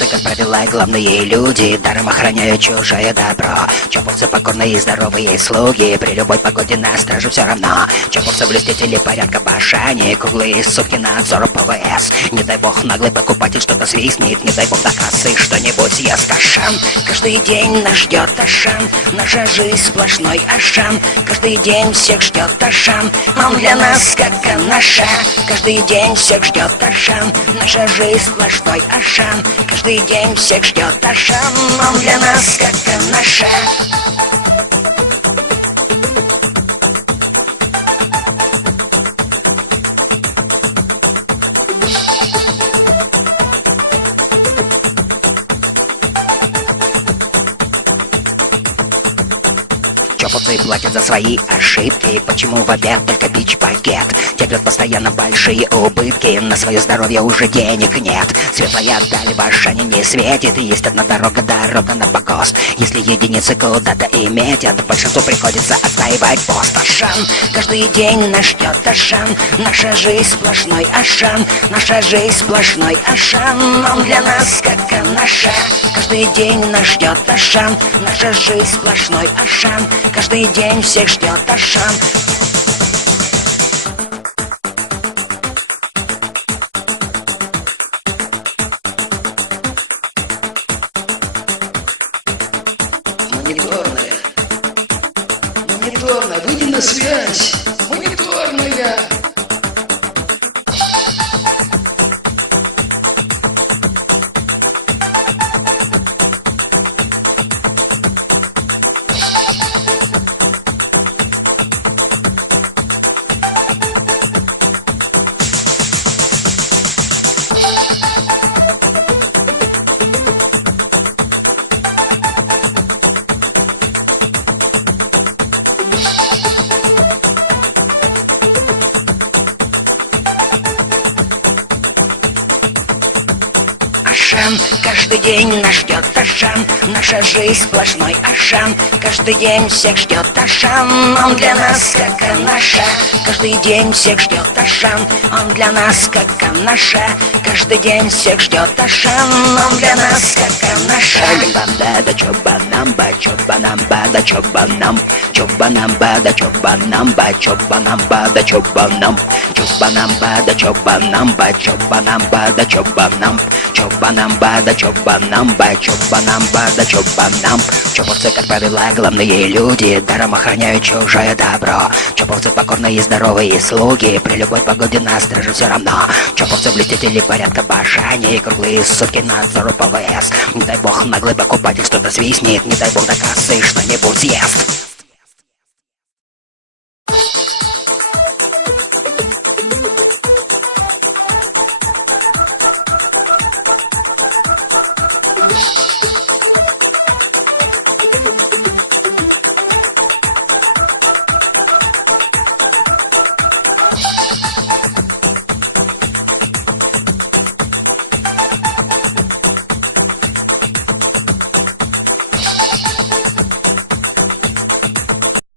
Чоповцы, как правило, главные люди, даром охраняют чужое добро. Чоповцы покорные и здоровые слуги, при любой погоде на страже все равно. Чоповцы блюстители порядка башани, круглые сутки надзора ПВС. Не дай бог наглый покупатель что-то свистнет, не дай бог до кассы что-нибудь съест. Ашан, каждый день нас ждет Ашан, наша жизнь сплошной Ашан. Каждый день всех ждет Ашан, он для нас как наша. Каждый день всех ждет Ашан, наша жизнь сплошной Ашан. Каждый день всех ждет Ашан, он для нас как наша. Чоповцы платят за свои ошибки. Почему в обед только бич-пакет? Терпят постоянно большие убытки. На свое здоровье уже денег нет. Светлая даль в Ашане не светит. Есть одна дорога на покос. Если единицы куда-то и метят, большинству приходится отстаивать пост. Ашан, каждый день нас ждет Ашан. Наша жизнь сплошной Ашан. Наша жизнь сплошной Ашан. Он для нас как наша. Каждый день нас ждет Ашан. Наша жизнь сплошной Ашан. Каждый день всех ждет Ашан. Мониторная, выйди на связь. Мониторная. Ашан, каждый день нас ждет Ашан. Наша жизнь сплошной Ашан. Каждый день всех ждет Ашан. Он для нас как наша. Каждый день всех ждет Ашан. Он для нас как наша. Каждый день всех ждет Ашан. Он для нас как наша. Банда чобанамба, чобанамба да чобанам. Чобанамба да чобанамба, чобанамба да чобанам. Чобанамба да чобанамба, чобанамба да чобанам. Чобанамба да чобанамба, чобанамба да чобанам. Чоповцы, как правило, главные люди, даром охраняют чужое добро. Чоповцы покорные и здоровые слуги, при любой погоде на страже все равно. Чоповцы блюстители порядка башани, круглые сутки надзору ПВС. Не дай бог наглый покупатель что-то свистнет, не дай бог до кассы что-нибудь съест.